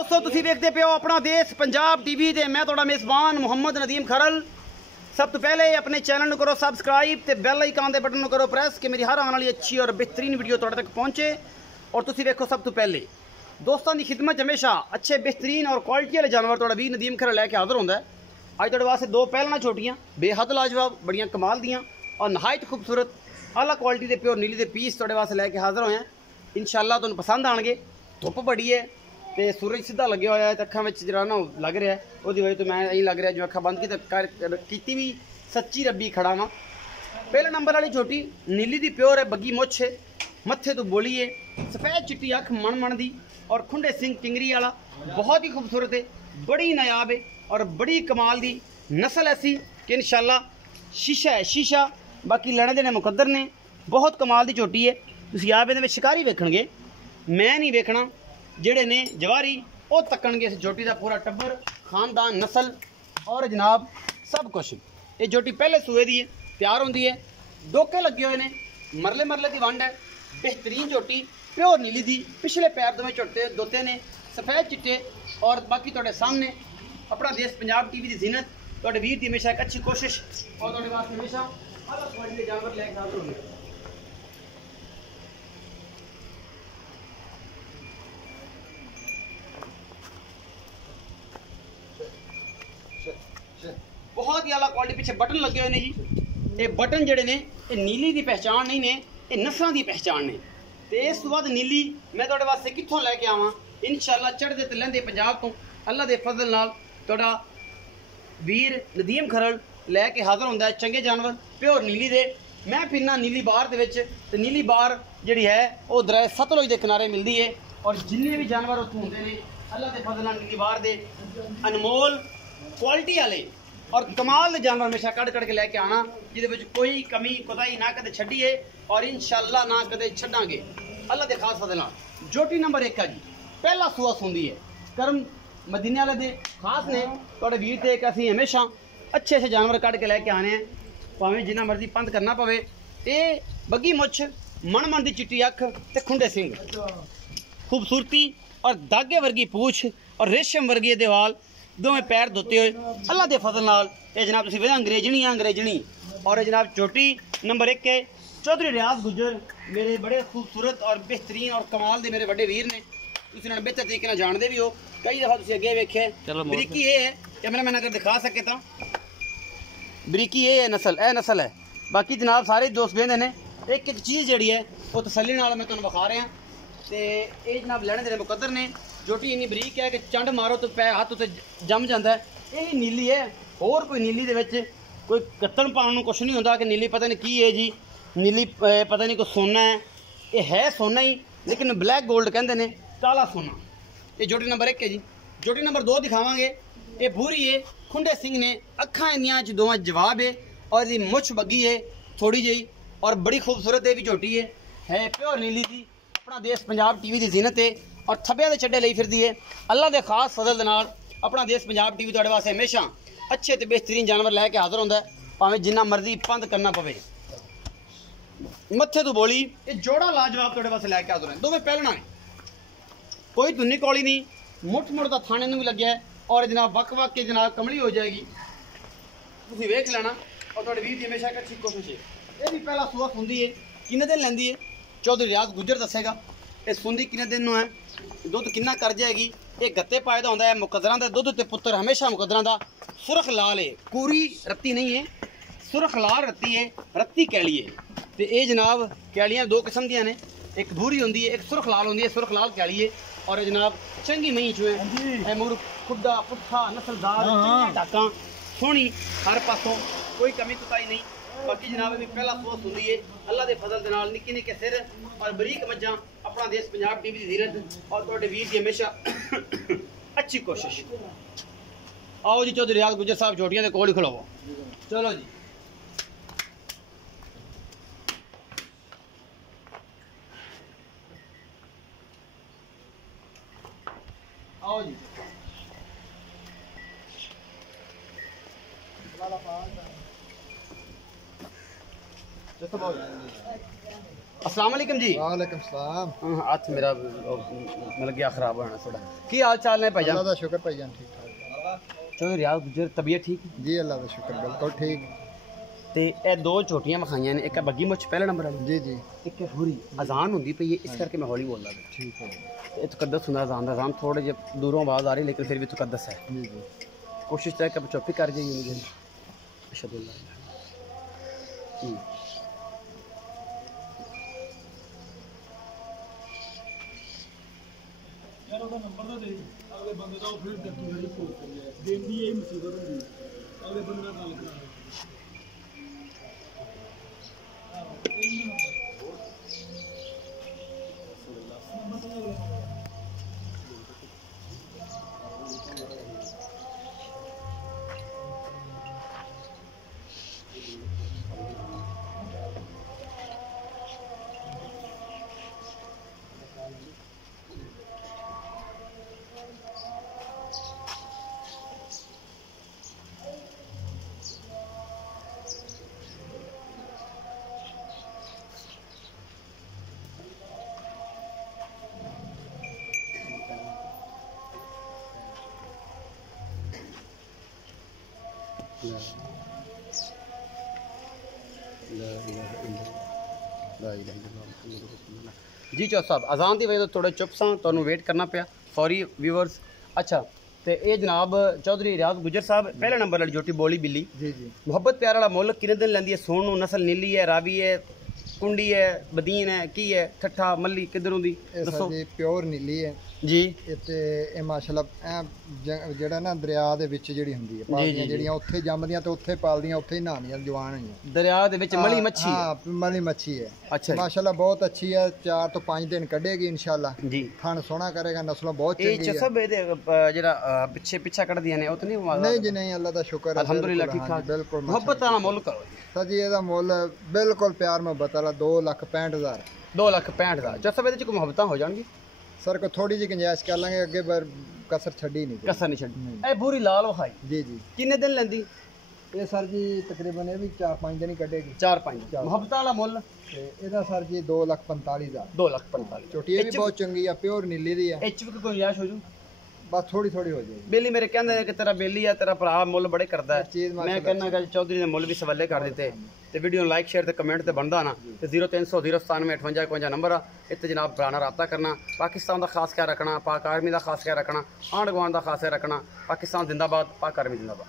दोस्तों तुसीं देखते पे हो अपना देश पंजाब टीवी ते मैं तुहाडा मेज़बान मुहम्मद नदीम खरल। सब तो पहले अपने चैनल करो सबसक्राइब ते बैल आइकन के बटन करो प्रेस कि मेरी हर आने वाली अच्छी और बेहतरीन वीडियो तुहाडे तक पहुँचे। और तुसीं देखो सब तो पहले दोस्तों की खिदमत हमेशा अच्छे बेहतरीन और क्वालिटी वाले जानवर तुहाडा वीर नदीम खरल लैके हाजिर होंदा है। अज तुहाडे वास्ते दो पहलना छोटियां बेहद लाजवाब बड़ियां कमाल दियां और नहायत खूबसूरत आला क्वालिटी के प्योर नीली के पीस तुहाडे वास्ते लैके हाजिर होए हैं। इंशाअल्लाह तुहानूं पसंद आएंगे। धुप बड़ी है तो सूरज सीधा लगे हुआ है तो अखा में जरा ना लग रहा है वो वजह तो मैं यही लग रहा जो अखा बंद की भी सच्ची रबी खड़ा वा। पहले नंबर वाली छोटी नीली दी प्योर है, बग्गी मुछ है, मत्थे तो बोली है, सफेद चिट्टी अख मन मन दी और खुंडे सिंह किंगरी वाला बहुत ही खूबसूरत है, बड़ी नायाब है और बड़ी कमाल दी नस्ल ऐसी कि इंशाअल्लाह शीशा है शीशा। बाकी लड़ने देने मुकद्दर ने बहुत कमाल दी छोटी है। तुसीं आप इहदे विच शिकारी वेखणगे, मैं नहीं वेखना, जेड़े ने जवारी वो तकणगे इस जोटी का पूरा टब्बर खानदान नस्ल और जनाब सब कुछ। ये जोटी पहले सूए दी है, तैयार होंदी है, डोके लगे हुए ने, मरले मरले की वंड है, बेहतरीन जोटी प्योर नीली दी, पिछले पैर दोवें चुटते दोते ने सफेद चिट्टे। और बाकी तुहाडे सामने अपना देश पंजाब टीवी की जीनत तुहाडे वीर की हमेशा एक अच्छी कोशिश और तुहाडे वास्ते हमेशा अलग क्वालिटी के जानवर लैके हाजिर होंगे। बहुत ही आला क्वालिटी पीछे बटन लगे हुए हैं जी। ये बटन जड़े ने ये नीली की पहचान नहीं ने, ये नस्लों की पहचान ने। तो इस तो बाद नीली मैं तुहाडे वास्ते कित्थों लैके आवां इंशाअल्लाह चढ़दे ते लैंदे पंजाब तो अल्लाह के फजल नाल तुहाडा वीर नदीम खरल लैके हाजिर होंदा है। चंगे जानवर प्योर नीली दे मैं फिरना नीली बार दे विच ते नीली बार जिहड़ी है वो दरिया सतलुज के किनारे मिलती है और जिन्ने भी जानवर उत्थों होंदे ने अल्लाह के फजल नाल नीली बार दे अनमोल क्वालिटी वाले और कमाल जानवर हमेशा कड़ कड़ के लैके आना जिहदे कोई कमी कोताही ना कदे छड्डीए और इंशाअल्लाह ना कदे छड्डांगे अल्लाह के खास फजल नाल। जोटी नंबर 1 है जी, पहला सूआ सुंदी है, करम मदीने वाले दे खास ने तुहाडे वीर ते एक असीं हमेशा अच्छे अच्छे जानवर कड़ के लैके आने हैं, भावें जिन्ना मर्जी पंत करना पवे। ये बग्गी मुछ मन मन की चिट्टी अख ते खुंडे सिंह, खूबसूरती और धागे वर्गी पूछ और रेशम वर्गी दे वाल, दोवें पैर धोते हुए अल्लाह के फजल नाल। ये जनाब तुसीं वेखो अंग्रेजनी अंग्रेजनी। और ये जनाब चोटी नंबर 1 है चौधरी रियाज गुजर, मेरे बड़े खूबसूरत और बेहतरीन और कमाल दे मेरे बड़े वीर ने, तुसीं उन्हें बेहतर तरीके जानते भी हो, कई दफ़ा तुसीं अगे वेखे। बरीकी ये है कैमरा मैन अगर दिखा सके तो बरीकी ये है नस्ल है। बाकी जनाब सारे दोस्त बेहदे ने एक एक चीज़ जी है वो तसली नाल मैं तुहानूं विखा रहा। तो ये जनाब लैने देने मुकद्दर ने। जोटी इन्नी बरीक है कि चंड मारो तो पै हाथ उत्ते जम जाता है। यही नीली है, होर कोई नीली दे विच कोई कत्तन पाउण नूं कुछ नहीं होंदा कि नीली पता नहीं की है जी, नीली पता नहीं कोई सोना है, ये है सोना ही लेकिन ब्लैक गोल्ड कहते हैं, काला सोना। ये जोटी नंबर 1 है जी। जोटी नंबर 2 दिखावांगे, ये भूरी है, खुंडे सिंह ने, अखां इंदियां च दोवां जवाब है और इसकी मुछ बग्गी है थोड़ी जी और बड़ी खूबसूरत ये भी जोटी है प्योर नीली की, अपना देश पंजाब टीवी की जीनत है और थब्बे के चड्डे लई फिरदी है। अल्लाह के खास फजल दे नाल अपना देश पंजाब टीवी तुहाडे वास्ते हमेशा अच्छे तो बेहतरीन जानवर लैके हाजिर होंदा है, भावें जिन्ना मर्जी पंत करना पवे। मत्थे तो बोली ये जोड़ा लाजवाब तुहाडे वास्ते लैके हाजिर है, दोवें पहलना ने, कोई धुन्नी कौली नहीं, मुठ मुठ का थाने भी लग्या है और जनाब वक वक के जनाब कमली हो जाएगी, तुसीं वेख लेना। और तुहाडे वीर दी हमेशा एक अच्छी कोशिश है। ये भी पहला सूआ सुंदी है, किन्ने दिन लैंदी है चौधरी रियाज गुजर दसेगा। ये सुंदी किन्ने दिन है, दुध किन्ना कर जाएगी, ये गत्ते पाए दा होंदा है, मुकद्दरां दा दुध ते पुत्तर हमेशा मुकद्दरां दा। सुरख लाल है, पूरी रत्ती नहीं है, सुरख लाल रत्ती है, रत्ती कैली है। तो ये जनाब कैलियां दो किस्म दियां ने, एक भूरी होंदी है, एक सुरख लाल होंदी है, सुरख लाल कैली है। और ये जनाब चंगी मई चो है, मुर खुदा पुट्ठा नस्लदार डाका सोहनी हर पासों कोई कमी कुताही नहीं। बाकी जनाब भी पहला सोच होंदी है अल्लाह के फजल दे नाल, निक्के निक्के सिर और बरीक मज्जां, अपना देश पंजाब टीवी की जीरत और तुहाडे वीर की हमेशा अच्छी कोशिश। आओ जी चौधरी रियाज गुजर साहब जोटियां दे कोल ही खलोवो, चलो जी। आओ जी अस्सलाम वालेकुम जी। वालेकुम सलाम। हाथ मेरा मतलब गया खराब होना थोड़ा। की हाल चाल है भाईजान? अल्लाह दा शुक्र भाईजान, ठीक ठाक। चलो रियाज गुजर तबीयत ठीक जी अल्लाह दा शुक्र, बिल्कुल ठीक। ते ए दो छोटियां मखाइयां ने, एक है बग्गी मुछ पहला नंबर वाली, जी जी एक है हुरी। अजान होंदी पई है इस करके मैं हौली बोल रहा था। ठीक है। ते तकद्दस सुना अजान थोड़े जे दूरों आवाज आ रही लेकिन फिर भी तकद्दस है। जी जी कोशिश है कि चुप ही कर जाइए मुझे। अशहदुल्ला यार ਉਹਦਾ ਨੰਬਰ ਤਾਂ ਦੇ ਅਗਲੇ ਬੰਦੇ ਦਾ ਉਹ ਫਿਰ ਗੱਡੀ ਜਿਹੜੀ ਫੋਨ ਕਰੀ ਹੈ ਦਿਨ ਦੀ ਇਹ ਮੁਸੀਬਤ ਹੁੰਦੀ ਅਗਲੇ ਬੰਦੇ ਨਾਲ ਗੱਲ ਕਰਾ जी चौथ साहब अजान की वजह तो थोड़े चुप सा तो वेट करना पाया सॉरी व्यूअर्स। अच्छा तो ये जनाब चौधरी रियाज गुजर साहब पहले नंबर वाली जोटी बोली बिल्ली जी जी मुहब्बत प्यार वाला मुल्क कितने दिन लेंदी है? सोनू नस्ल नीली है, रावी है, कुंडी है, बदीन है, की है, ठट्ठा मल्ली किधरों दी दसो जी। प्योर नीली है जी। ਤੇ ਇਹ ਮਾਸ਼ਾਅੱਲਾ ਜਿਹੜਾ ਨਾ ਦਰਿਆ ਦੇ ਵਿੱਚ ਜਿਹੜੀ ਹੁੰਦੀ ਹੈ ਪਾਲਦੀਆਂ ਜਿਹੜੀਆਂ ਉੱਥੇ ਜੰਮਦੀਆਂ ਤੇ ਉੱਥੇ ਪਾਲਦੀਆਂ ਉੱਥੇ ਹੀ ਨਹਾਉਂਦੀਆਂ ਜਵਾਨ ਹੋਈਆਂ दरिया दे विच मली मच्छी है। ਹਾਂ ਮਲੀ ਮੱਛੀ ਹੈ। अच्छा जी। ਮਾਸ਼ਾਅੱਲਾ ਬਹੁਤ ਅੱਛੀ ਹੈ, 4 ਤੋਂ 5 ਦਿਨ ਕੱਢੇਗੀ ਇਨਸ਼ਾਅੱਲਾ। जी ਖਾਣ ਸੋਹਣਾ ਕਰੇਗਾ, ਨਸਲੋਂ ਬਹੁਤ ਇਹ ਚੰਗੀ ਹੈ। ਸਭ ਇਹਦੇ ਜਿਹੜਾ ਪਿੱਛਾ ਕੱਢਦੀਆਂ ਨੇ ਉਹ ਤਾਂ ਨਹੀਂ ਨਹੀਂ ਜੀ ਨਹੀਂ, ਅੱਲਾ ਦਾ ਸ਼ੁਕਰ ਹੈ, ਅਲਹਮਦੁਲਿਲਾ ਬਿਲਕੁਲ, ਠੀਕ ਹਾਂ ਠਾਕ ਜੀ, ਬਿਲकुल ਮੁਹੱਬਤ ਵਾਲਾ ਮੁੱਲ ਕਰੋ ਸਰ ਜੀ। ਇਹਦਾ ਮੁੱਲ ਬਿਲਕੁਲ ਪਿਆਰ ਮੁਹੱਬਤ ਵਾਲਾ 2,65,000। 2,65,000 ਦਾ। ਜੱਸਾ ਇਹਦੇ ਚ ਕੋਈ ਮੁਹੱਬਤਾਂ ਹੋ ਜਾਣਗੀ, ਸਰ ਕੋ ਥੋੜੀ ਜਿਹੀ ਗੁੰਜਾਇਸ਼ ਕਰ ਲਾਂਗੇ ਅੱਗੇ, ਪਰ ਕਸਰ ਛੱਡੀ ਨਹੀਂ ਕਸਰ ਨਹੀਂ ਛੱਡੀ। ਇਹ ਪੂਰੀ ਲਾਲ ਵਿਖਾਈ ਜੀ ਜੀ। ਕਿੰਨੇ ਦਿਨ ਲੈਂਦੀ? ਇਹ ਸਰ ਜੀ ਤਕਰੀਬਨ ਇਹ ਵੀ 4-5 ਦਿਨ ਹੀ ਕੱਢੇਗੀ। 4-5 ਮੁਹੱਬਤਾਂ ਵਾਲਾ ਮੁੱਲ ਤੇ ਇਹਦਾ ਸਰ ਜੀ 2,45,000। 2,45,000। ਛੋਟੀ ਇਹ ਵੀ ਬਹੁਤ ਚੰਗੀ ਆ, ਪਿਓਰ ਨੀਲੀ ਦੀ ਆ। ਇਹ ਚ ਵੀ ਕੋਈ ਗੁੰਜਾਇਸ਼ ਹੋ ਜੂ? ਬਸ ਥੋੜੀ ਥੋੜੀ ਹੋ ਜਾਏਗੀ। ਬੇਲੀ ਮੇਰੇ ਕਹਿੰਦੇ ਨੇ ਕਿ ਤੇਰਾ ਬੇਲੀ ਆ, ਤੇਰਾ ਭਰਾ ਮੁੱਲ ਬੜੇ ਕਰਦਾ ਹੈ। ਚੀਜ਼ ਮੈਂ ਕਹਿੰਦਾ ਕਿ ਚੌਧਰੀ ਨੇ ਮੁੱਲ ਵੀ ਸਵਾਲੇ ਕਰ ਦਿੱਤੇ ਤੇ ਵੀਡੀਓ ਨੂੰ ਲਾਈਕ ਸ਼ੇਅਰ ਤੇ ਕਮੈਂਟ ਤੇ ਬਣਦਾ ਨਾ। ਤੇ 0300 097 58 51 ਨੰਬਰ ਆ, ਇੱਥੇ ਜਨਾਬ ਭਰਾ ਨਾਲ ਰਾਬਤਾ ਕਰਨਾ। ਪਾਕਿਸਤਾਨ ਦਾ ਖਾਸ ਖਿਆਲ ਰੱਖਣਾ, ਪਾਕ ਆਰਮੀ ਦਾ ਖਾਸ ਖਿਆਲ ਰੱਖਣਾ, ਆਂਢ ਗੁਆਂਢ ਦਾ ਖਾਸ ਖਿਆਲ ਰੱਖਣਾ। ਪਾਕਿਸਤਾਨ ਜ਼ਿੰਦਾਬਾਦ, ਪਾਕ ਆਰਮੀ ਜ਼ਿੰਦਾਬਾਦ।